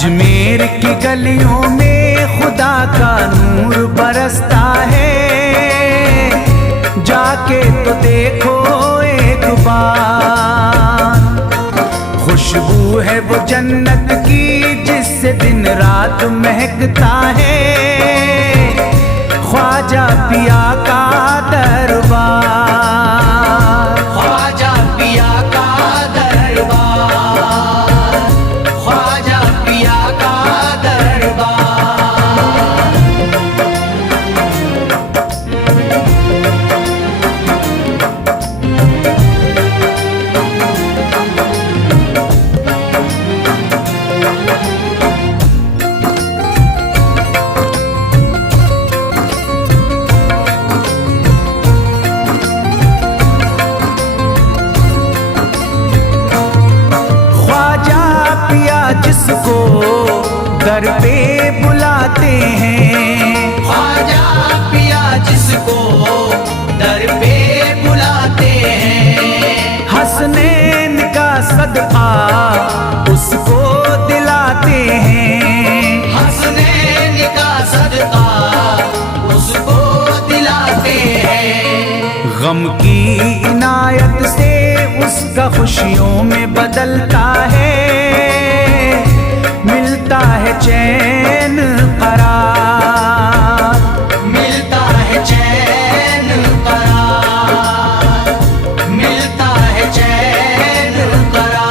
अजमेर की गलियों में खुदा का नूर बरसता है, जाके तो देखो एक बार। खुशबू है वो जन्नत की जिससे दिन रात महकता है, ख्वाजा पिया का दरबार, ख्वाजा पिया का दरबार, ख्वाजा पिया का दरबार। जिसको दर पे बुलाते हैं, ख्वाजा पिया जिसको दर पे बुलाते हैं, हसनैन का सदका उसको दिलाते हैं, हसनैन का सदका उसको दिलाते हैं। गम की इनायत से उसका खुशियों में बदलता है, मिलता है चैन करार, मिलता है चैन करार, मिलता है चैन करार।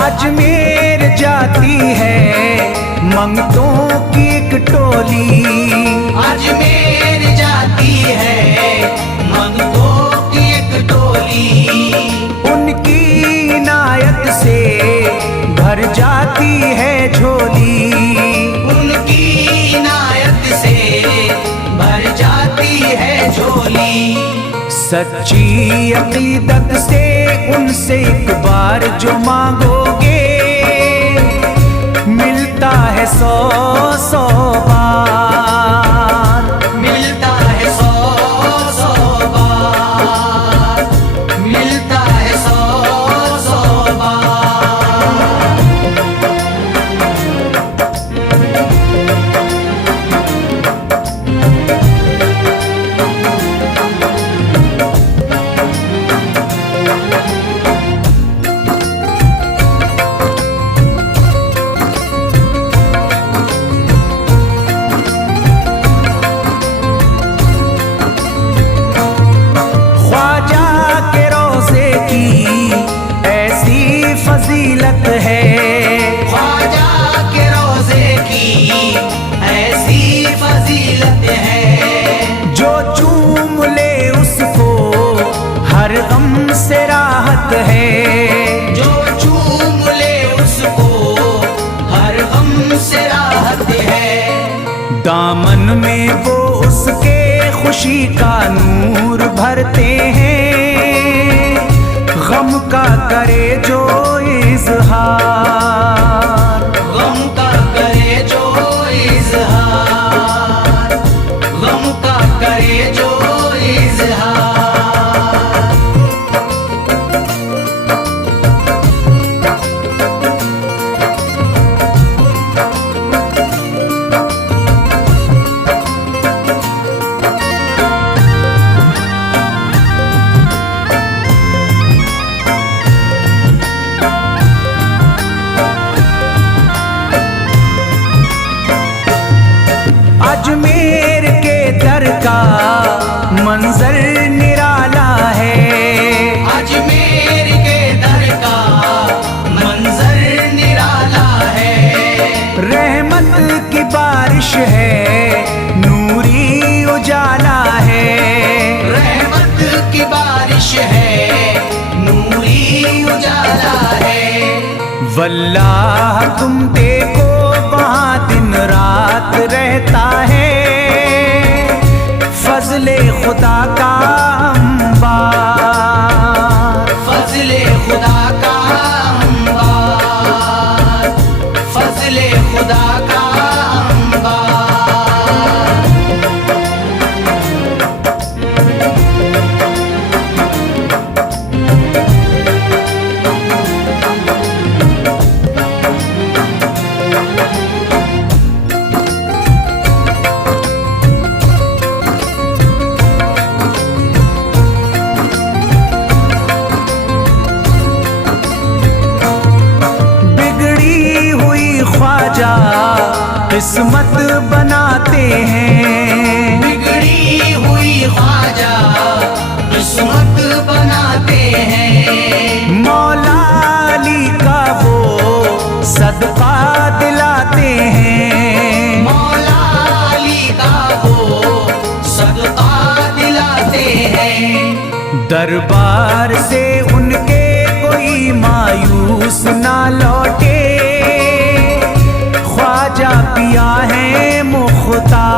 अजमेर जाती है मंगतों की एक टोली, अजमेर जाती है मंगतों की एक टोली, उनकी इनायत से भर जाती है झोली, उनकी इनायत से भर जाती है झोली। सच्ची अकीदत से उनसे एक बार जो मांगोगे, मिलता है 100 बार, मिलता है 100 बार, मिलता है 100 बार। फजीलत है ख्वाजा के रोज़े की ऐसी फजीलत है, जो चूम ले उसको हर गम से राहत है, जो चूम ले उसको हर गम से राहत है। दामन में वो उसके खुशी का नूर भरते हैं, गम का करे जो इज़हार, गम का करे जो इज़हार, गम का करे जो इज़हार। अजमेर के दर का मंजर निराला है, अजमेर के दर का मंजर निराला है। रहमत की बारिश है, नूरी उजाला है, रहमत की बारिश है, नूरी उजाला है। वल्लाह तुम देखो वहाँ दिन रात रहता है, फजले खुदा का अंबार, फजले खुदा का अंबार, फजले खुदा का अंबार। किस्मत बनाते हैं, बिगड़ी हुई ख्वाजा किस्मत बनाते हैं। मौला अली का वो सदका दिलाते हैं, मौला अली का वो सदका दिलाते हैं। दरबार से उनके कोई मायूस ना लौटे, ख्वाजा पिया है मुख्तार,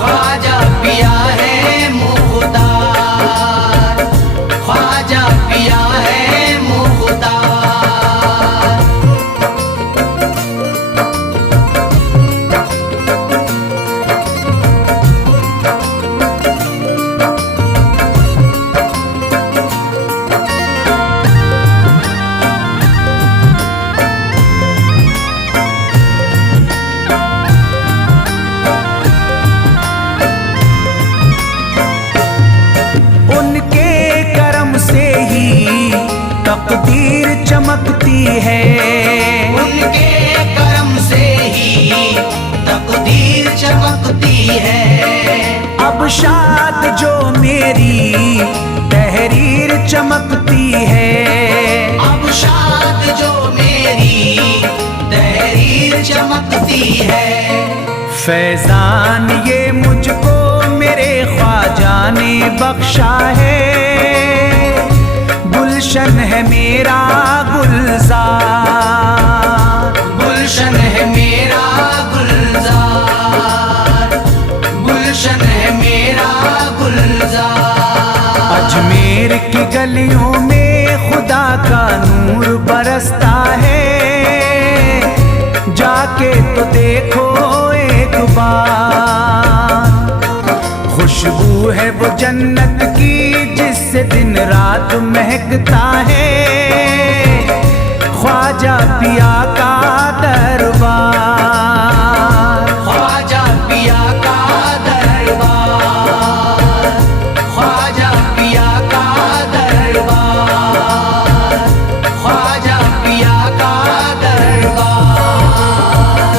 ख्वाजा पिया है मुख्तार, ख्वाजा पिया है मुख्तार। तकदीर चमकती है, उनके करम से ही तकदीर चमकती है। अब शाद जो मेरी तहरीर चमकती है, अब शाद जो मेरी तहरीर चमकती है। फैजान ये मुझको मेरे ख्वाजा ने बख्शा है, गुलशन है मेरा गुलजार, गुलशन है मेरा गुलजार, गुलशन है मेरा गुलजार। अजमेर की गलियों में खुदा का नूर बरसता है, जाके तो देखो एक बार। खुशबू है वो जन्नत की जिससे दिन रात महकता है, ख्वाजा पिया का दरबार, ख्वाजा पिया का दरबार, ख्वाजा पिया का दरबार, ख्वाजा पिया का दरबार।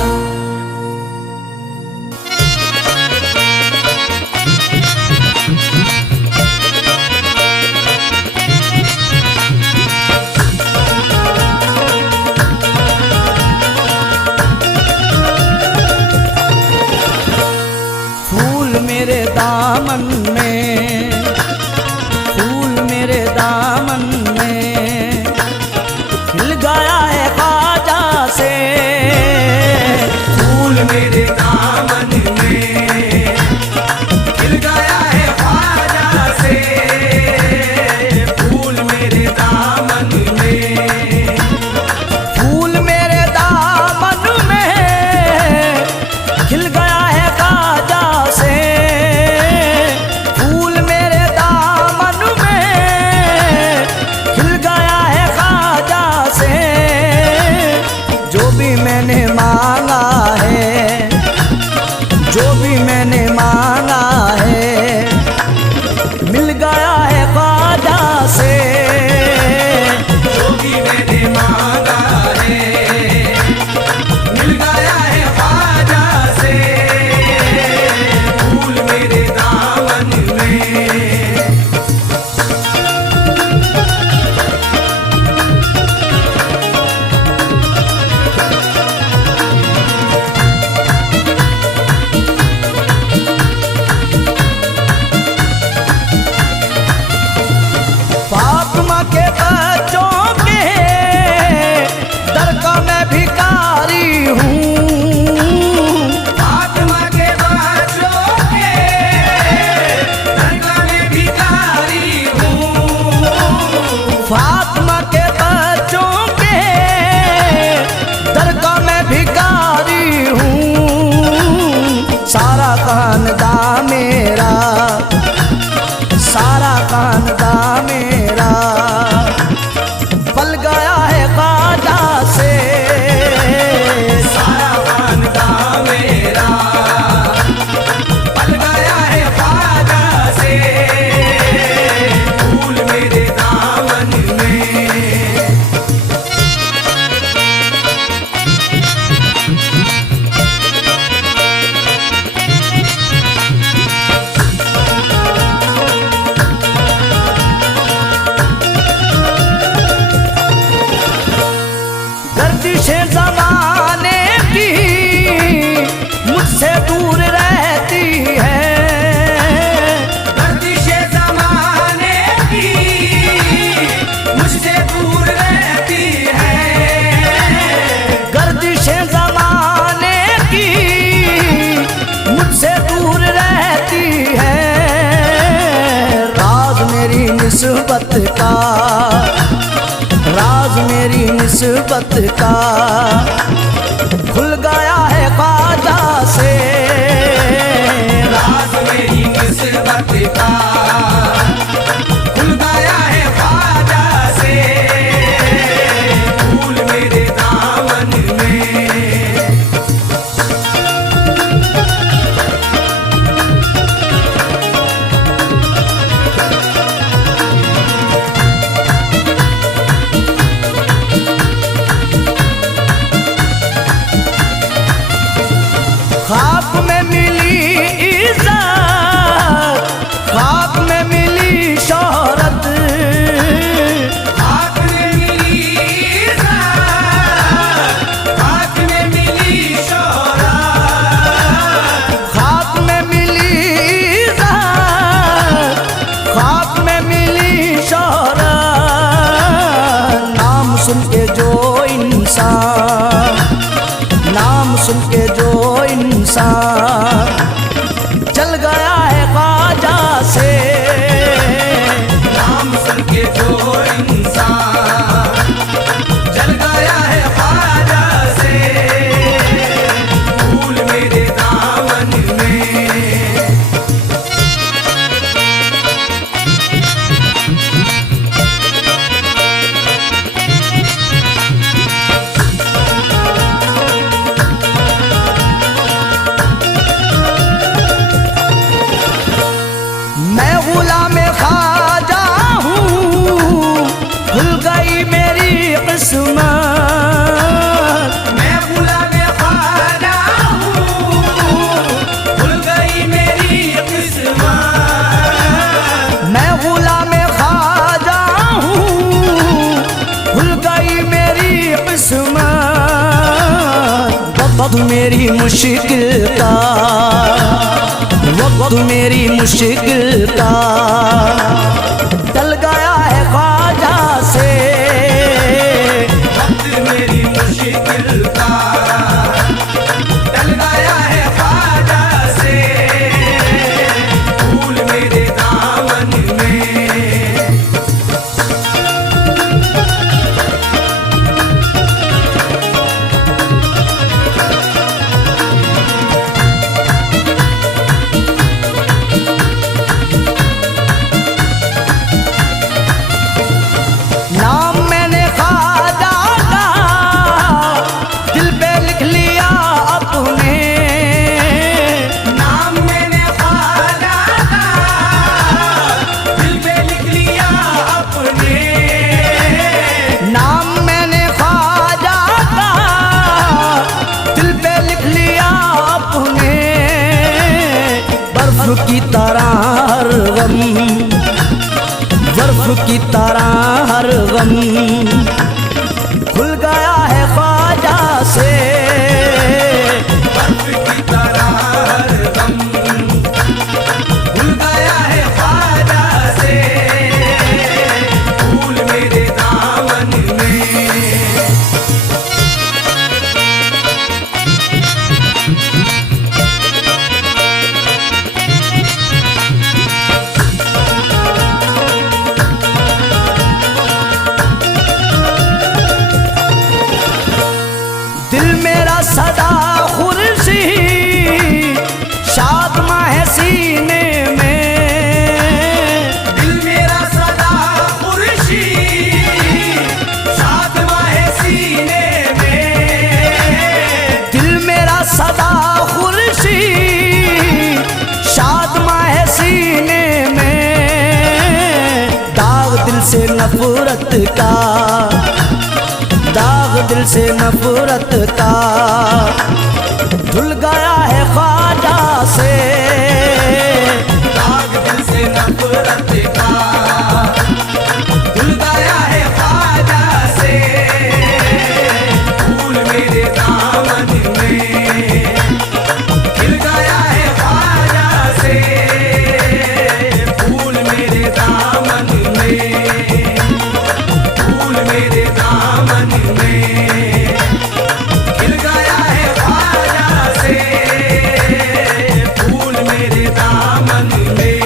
निस्बत का, राज मेरी निस्बत का खुल गया है ख्वाजा से। राज मेरी निस्बत का खुल गया है ख्वाजा से, फूल मेरे दामन में। खाक में मिली इज्जत, खाक में मिली शोहरत, खाक में मिली इज्जत, खाक में मिली शोहरत, खाक में मिली इज्जत, खाक में मिली शोहरत। नाम सुन के जो इंसान, नाम सुन के जो इंसान चल गया है ख्वाजा से। नाम सुन के जो इंसान चल गया है ख्वाजा से, फूल मेरे दामन में। मैं गुलाम ख्वाजा हूँ, खुल गई मेरी किस्मत। मैं गुलाम ख्वाजा हूँ, खुल गई मेरी किस्मत। मैं गुलाम ख्वाजा हूँ, खुल गई मेरी किस्मत। वक्त मेरी मुश्किल का, वक्त मेरी मुश्किल का टल गया है ख्वाजा से। वक्त मेरी मुश्किल का टल गया है ख्वाजा से, फूल मेरे दामन में। नाम मैंने ख्वाजा का दिल पे लिख लिया अपने, नाम मैंने ख्वाजा का दिल पे लिख लिया अपने। नाम मैंने ख्वाजा का दिल पे लिख लिया अपने। बर्फ की तरह हर गम, बर्फ की तरह हर गम खुल गया है ख्वाजा से। बर्फ की तरह हर दम खुल गया है ख्वाजा से, फूल मेरे दामन में। दिल मेरा सदा खुर्शी शादमा है सीने में। दिल मेरा सदा खुर्शी शादमा है सीने में। दिल मेरा सदा खुर्शी शादमा है सीने में। दाग दिल से नफरत का, दाग दिल से नफरत का धुल गया है ख्वाजा से। दाग दिल से नफरत का धुल गया है ख्वाजा से, फूल मेरे दामन में। खिल गया है ख्वाजा से, फूल मेरे दामन में। फूल मेरे दामन में खिल गया है ख्वाजा से, फूल मेरे दामन में।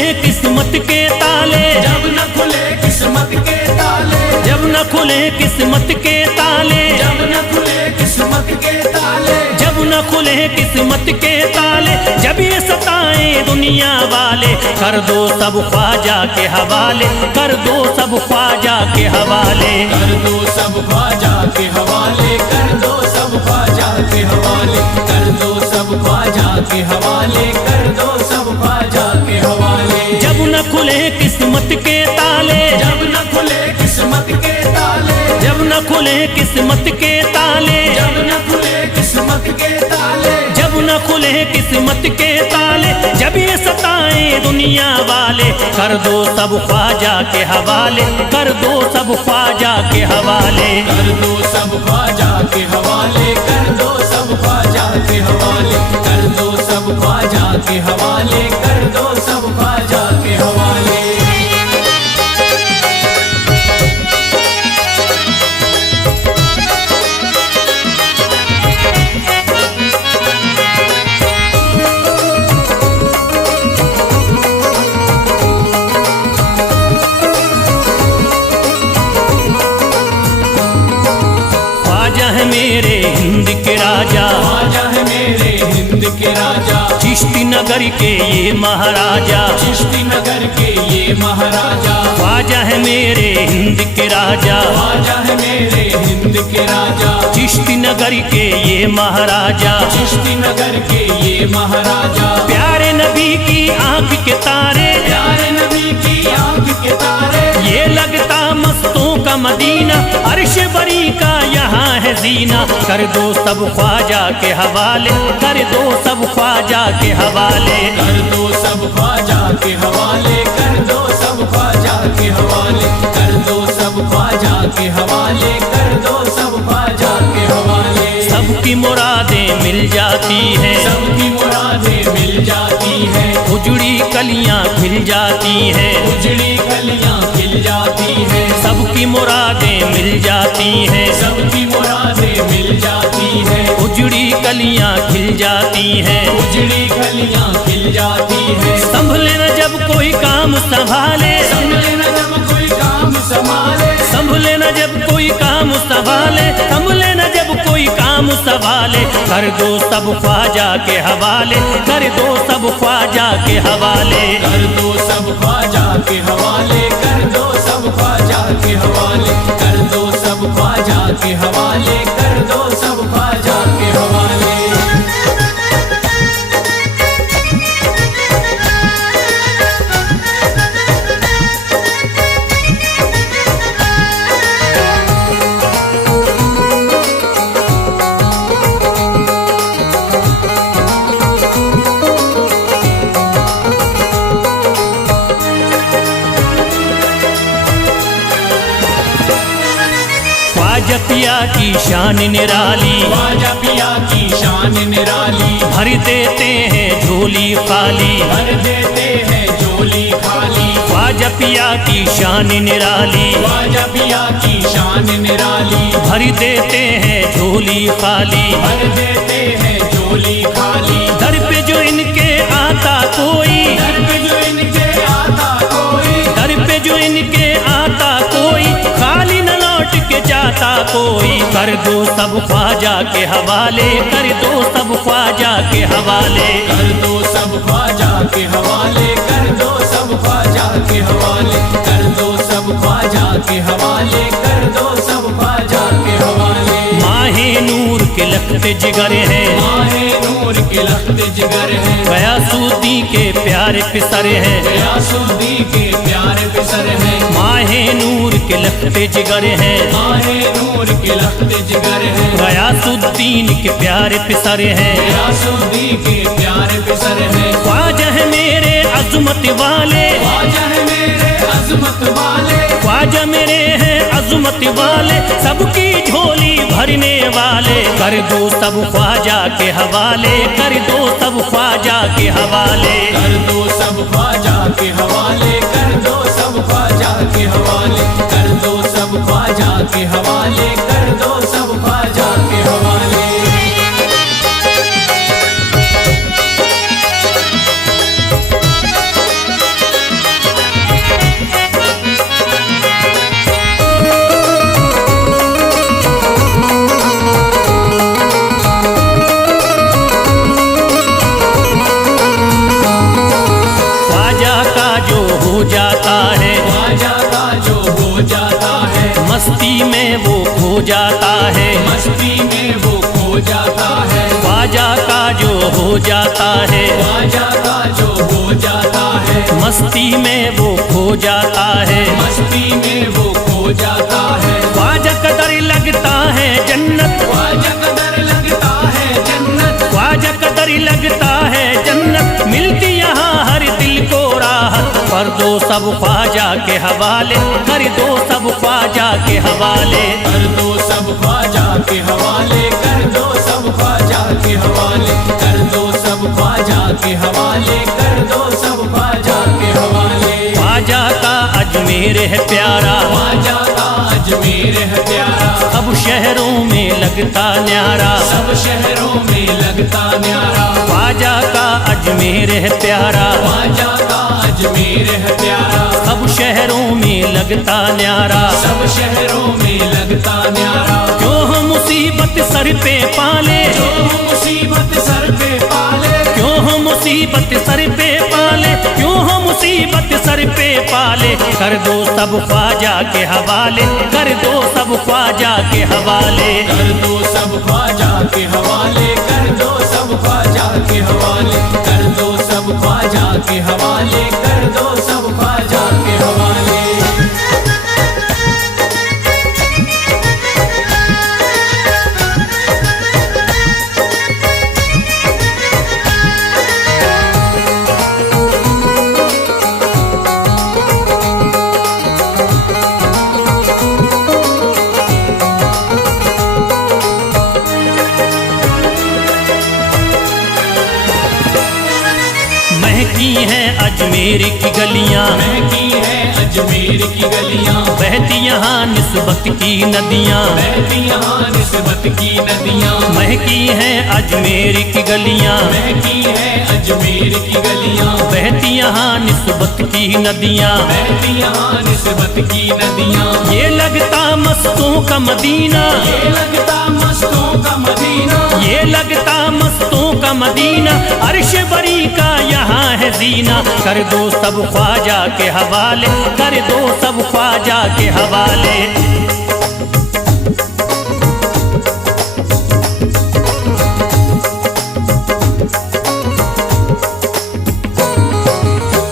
खुले किस्मत के ताले, जब न खुले किस्मत के ताले, जब न खुले किस्मत के ताले, जब न खुले किस्मत के ताले, जब न खुले किस्मत के ताले, जब ये सताए दुनिया वाले, कर दो सब ख्वाजा के हवाले, कर दो सब ख्वाजा के हवाले। कर दो सब ख्वाजा के हवाले, कर दो सब ख्वाजा के हवाले, कर दो सब ख्वाजा के हवाले, कर दो सब ख्वाजा के हवाले। जब न खुले किस्मत के ताले, जब न खुले किस्मत के ताले, जब न खुले किस्मत के ताले, जब न खुले किस्मत के ताले, जब न खुले किस्मत के ताले, जब ये सताए दुनिया वाले, कर दो सब ख्वाजा के हवाले, कर दो सब ख्वाजा के हवाले। कर दो सब ख्वाजा के हवाले, कर दो सब ख्वाजा के हवाले, कर दो सब ख्वाजा के हवाले, कर दो सब ख्वाजा के हवाले। ख्वाजा है मेरे हिंद के राजा, ख्वाजा है मेरे हिंद के राजा, चिश्ती नगर के ये महाराजा, चिश्ती नगर के ये महाराजा। ख्वाजा है मेरे हिंद के राजा, ख्वाजा है मेरे हिंद के राजा, चिश्ती नगर के ये महाराजा, चिश्ती नगर के ये महाराजा। प्यारे नबी की आंख के तारे, प्यारे नबी की आंख के तारे, ये लगता मस्तों का मदीना, अर्श बरी का यहाँ है जीना। कर दो सब ख्वाजा के हवाले, कर दो सब ख्वाजा के हवाले। कर दो सब ख्वाजा के हवाले, कर दो सब ख्वाजा के हवाले, कर दो सब ख्वाजा के हवाले, कर दो सब ख्वाजा के हवाले। सबकी मुरादें मिल जाती हैं, सबकी मुरादें मिल जाती हैं, उजड़ी कलियां खिल जाती हैं, उजड़ी कलियां खिल जाती हैं, सबकी मुरादें मिल जाती हैं, सबकी मुरादें मिल जाती हैं, उजड़ी कलियां खिल जाती हैं। उजड़ी कलियां खिल जाती हैं। संभले न जब कोई काम संभाले, संभले न जब कोई काम संभाले, संभले न जब कोई काम संभाले, संभले न जब कोई काम संभाले, कर दो सब ख्वाजा के हवाले, कर दो सब ख्वाजा के हवाले। कर दो सब ख्वाजा के हवाले, कर दो सब ख्वाजा के हवाले, कर दो सब ख्वाजा के हवाले, कर दो सब ख्वाजा के हवाले। ख्वाजा पिया की शान निराली, ख्वाजा पिया की शान निराली, भर देते हैं झोली खाली, भर देते हैं झोली खाली। ख्वाजा पिया की शान निराली, ख्वाजा पिया की शान निराली, भर देते हैं झोली खाली, भर देते हैं झोली खाली। दर पे जो इनके आता कोई, दर पे जो इनके आता कोई, दर पे जो इनके आता कोई, खाली न लौट के जाता कोई। कर दो सब ख्वाजा के हवाले, कर दो सब ख्वाजा के हवाले। कर दो सब ख्वाजा के हवाले, कर दो सब ख्वाजा के हवाले, कर दो सब ख्वाजा के हवाले, कर दो सब ख्वाजा के हवाले। माहे नूर के लखते जिगर हैं, माहे नूर के लखते जिगर हैं, गयासुद्दी के प्यारे पिसर हैं, गयासुद्दी के प्यारे पिसर हैं। माहे नूर के लखते जिगर हैं, माहे नूर के लखते जिगर हैं, गयासुद्दीन के प्यारे पिसर हैं। गयासुद्दी के प्यारे पिसर हैं। ख्वाजा है मेरे अजमत वाले, ख्वाजा है मेरे अजमत वाले, ख्वाजा मेरे हैं अजमत वाले, सबकी झोली भरने वाले। कर दो सब ख्वाजा के हवाले, कर दो सब ख्वाजा के हवाले। कर दो सब ख्वाजा के हवाले, कर दो सब ख्वाजा के हवाले, कर दो सब ख्वाजा के हवाले, कर दो सब ख्वाजा के हवाले। मस्ती में वो खो जाता है, मस्ती में वो खो जाता है, ख्वाजा का जो हो जाता है, ख्वाजा का जो हो जाता है, मस्ती में वो खो जाता है, मस्ती में वो खो जाता है, ख्वाजा कदर लगता है जन्नत, ख्वाजा कदर लगता है जन्नत, ख्वाजा कदर लगता है जन्नत, मिलती यहाँ हर दिल को राहत, कर दो सब ख्वाजा के हवाले, कर दो सब ख्वाजा के हवाले, कर दो सब ख्वाजा के हवाले, कर दो सब ख्वाजा के हवाले, कर दो सब ख्वाजा के हवाले, कर दो सब ख्वाजा के हवाले। ख्वाजा का अजमेर है प्यारा, ख्वाजा का अजमेर है प्यारा, सब शहरों में लगता न्यारा, सब शहरों में लगता न्यारा, ख्वाजा का अजमेर है प्यारा, ख्वाजा का अजमेर है प्यारा, सब शहरों में लगता न्यारा, सब शहरों में लगता न्यारा, क्यों हम मुसीबत सर पे पाले, जो मुसीबत सर पे पाले, क्यों हम मुसीबत सर पे पाले, क्यों हम मुसीबत सर पे पाले, कर दो सब ख्वाजा के हवाले, कर दो सब ख्वाजा के हवाले, कर दो सब ख्वाजा के हवाले, कर दो सब ख्वाजा के हवाले, कर दो सब ख्वाजा के हवाले, कर दो सब ख्वाजा के हवाले। महकी हैं अजमेर की गलियां, महकी है अजमेर की गलियां, बहती यहाँ निस्बत की नदियाँ, बहती यहाँ निस्बत की नदियां, महकी हैं अजमेर की गलियां, महकी है अजमेर की गलियां, बहती यहाँ निस्बत की नदियाँ, बहती यहाँ निस्बत की नदियां, ये लगता मस्तों का मदीना, ये लगता मस्तों का मदीना, ये लगता मस्तों का मदीना, अर्श बरी का यहाँ है जीना, कर दो सब ख्वाजा के हवाले, कर दो सब ख्वाजा के हवाले।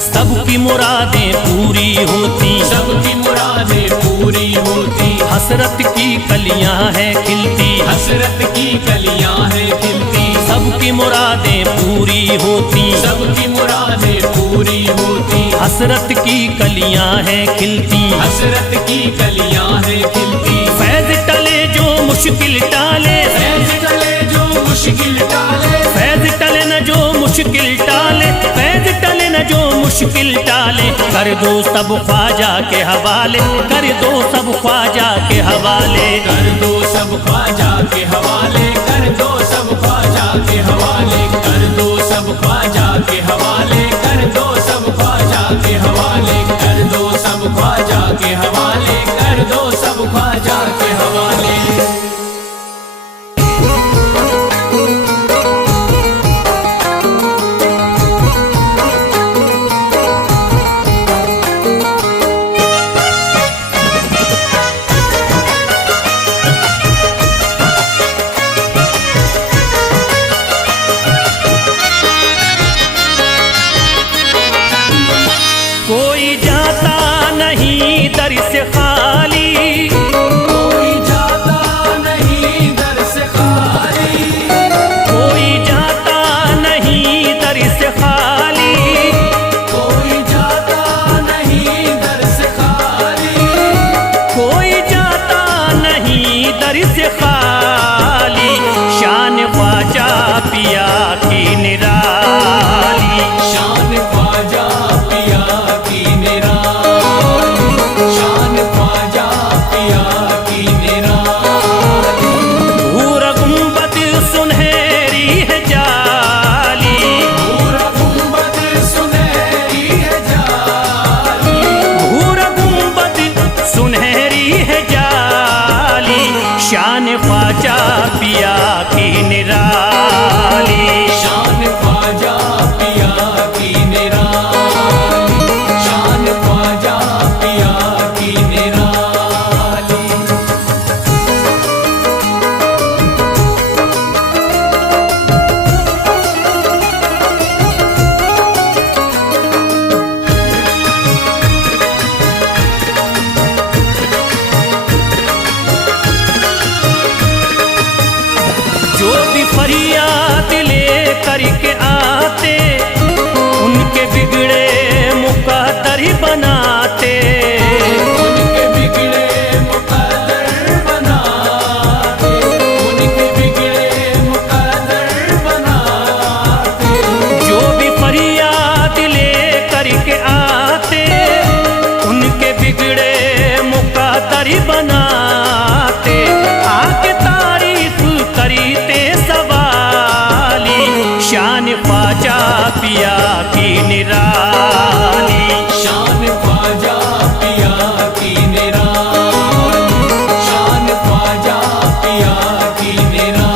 सबकी मुरादें पूरी होती, सबकी मुरादें पूरी होती, हसरत की कलियां हैं खिलती, हसरत की कलियां हैं खिलती, सबकी मुरादें पूरी होती, सबकी मुरादें पूरी होती, हसरत की कलियां हैं खिलती, हसरत की कलियां हैं खिलती, फैज टले जो मुश्किल टाले, फैज टले जो मुश्किल टाले, फैज टले न जो मुश्किल टाले, फैज टले न जो मुश्किल टाले, कर दो सब ख्वाजा के हवाले, कर दो सब ख्वाजा के हवाले, कर दो सब ख्वाजा के हवाले, कर दो सब ख्वाजा के हवाले, कर दो सब ख्वाजा के हवाले, कर दो सब ख्वाजा के हवाले, कर दो सब ख्वाजा के हवाले, कर दो सब ख्वाजा के हवाले। कोई जाता नहीं दर से खाली, कोई जाता नहीं दर से खाली, कोई जाता नहीं दर से खाली, कोई जाता नहीं दर से खाली, कोई जाता नहीं दर से खाली, शान ख्वाजा पिया की निराली, शान ख्वाजा पिया की निराली, शान ख्वाजा पिया की निराली, भूरा गुंबद सुनहरी है जाली, पूरा गुंबद सुनहरी है जाली, भूरा गुंबद सुनहरी है जाली, शान ख्वाजा पिया की निराली, शान ख्वाजा पिया की निराली, शान ख्वाजा पिया की निराली। बिगड़े मुकद्दर बनाते, उनके बिगड़े मुकद्दर बनाते, उनके बिगड़े मुकद्दर बनाते। जो भी फरियाद ले करके आते, उनके बिगड़े मुकद्दर बनाते। आके तारीफ करते सवाली, शान ख्वाजा पिया की निराली। शान ख्वाजा पिया की निराली, शान ख्वाजा पिया की निराली।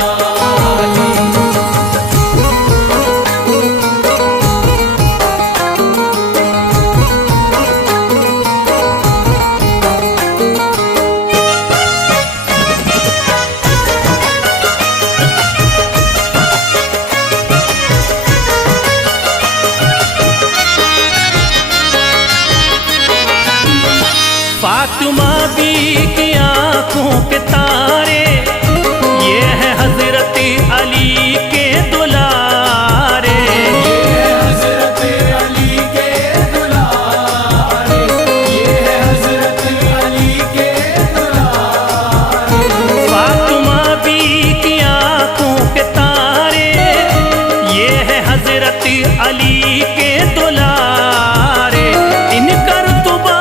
फातिमा बी की आंखों के तारे, ये है हजरत अली के दुलारे। ये हजरत अली के दुलारे, ये हजरत अली के दुलारे। फातिमा बी की आंखों के तारे, ये है हजरत अली के दुलारे। इनका रुतबा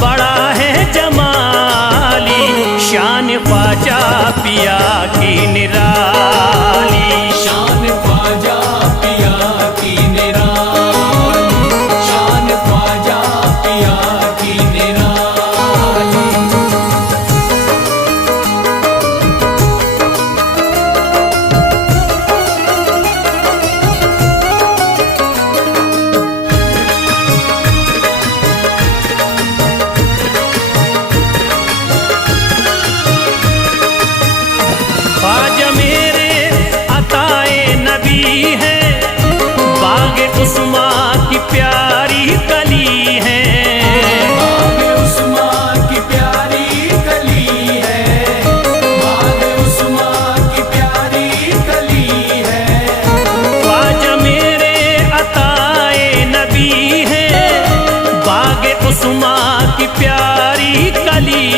बड़ा है जमाली, शान ख्वाजा पिया की निराली। शान ख्वाजा पिया की निराली, शान ख्वाजा पिया की निराली। ख्वाजा मेरे अताए नबी है, बाग उस्मा की प्यारी कली है। बाग उस्मा की प्यारी कली है, बाग उस्मा की प्यारी कली है। ख्वाजा मेरे अताए नबी है, बाग उस्मा की प्यारी कली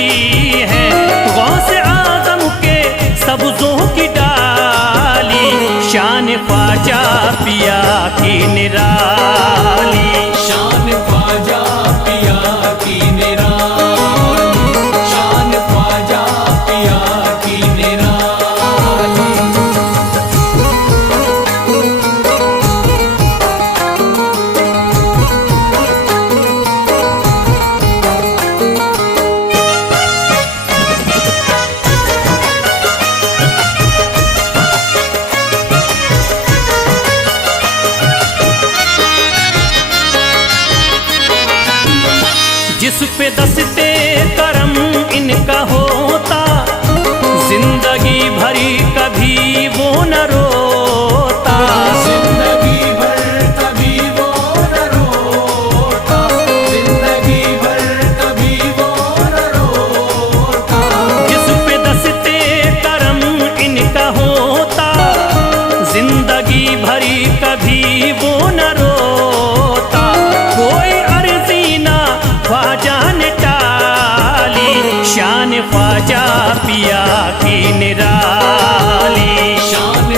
है। गौस आजम के सब्जों की डाली, शान ख्वाजा पिया की निराली। शान ख्वाजा पिया की निराली, शान ख्वाजा पिया की निराली। जिस पे दस्ते करम इनका होता, जिंदगी भरी कभी वो न रोता। जिंदगी भर कभी वो न रोता, जिंदगी भर कभी वो न रोता। जिस पे दस्ते करम इनका होता, जिंदगी भरी कभी वो न रोता। कोई अर्जी ना ख्वाजा ने टाली, शान ख्वाजा पिया की निराली। शान